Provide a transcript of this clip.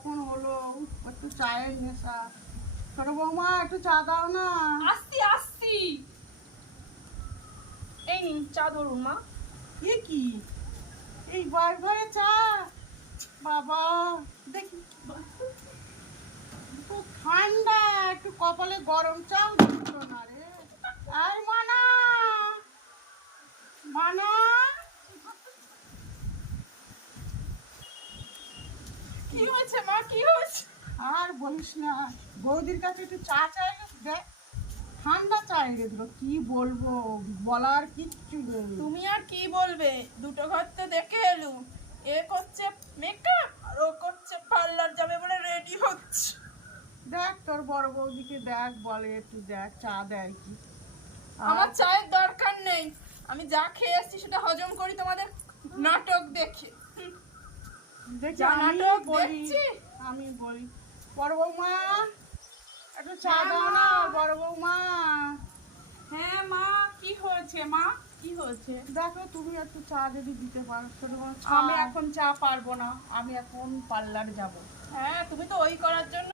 কখন হলো, একটু চায়ের নেশা। ছোট বৌমা একটু চা দাও না। আসছি আসছি। এই নিন চা ধরুন মা। এ কি এই বার ঘরে চা? বাবা দেখি খুব ঠান্ডা, একটু কপালে গরম চাও দিচ্ছ না রে। এই মানা, মানা, কি হয়েছে মা, কি হয়েছে? আর বলিস না, বৌদির কাছে একটু চা চাই দেখ, ঠান্ডা চা এনে দিল। কি বলবো, বলার কিচ্ছু নেই। তুমি আর কি বলবে, দুটো ঘর তো দেখে এলু। এ করছে মেকআপ আর ও করছে পার্লার যাবে বলে রেডি হচ্ছে। দেখ তোর বড় বৌদিকে দেখ, বলে একটু দেখ চা দেয় কি। আমার চায়ের দরকার নেই, আমি যা খেয়ে এসেছি সেটা হজম করি তোমাদের নাটক দেখে। দেখি যা আমি নাটক বলি, দেখছি। আমি বলি বড় বৌমা একটু চা হ্যাঁ, দাও মা। না বড় বৌমা। হ্যাঁ মা, কি হয়েছে মা, কি হয়েছে? দেখো তুমি একটু চা যদি দিতে পারো। ছোট বৌমা, আমি এখন চা পারবো না, আমি এখন পার্লারে যাব। হ্যাঁ তুমি তো ওই করার জন্য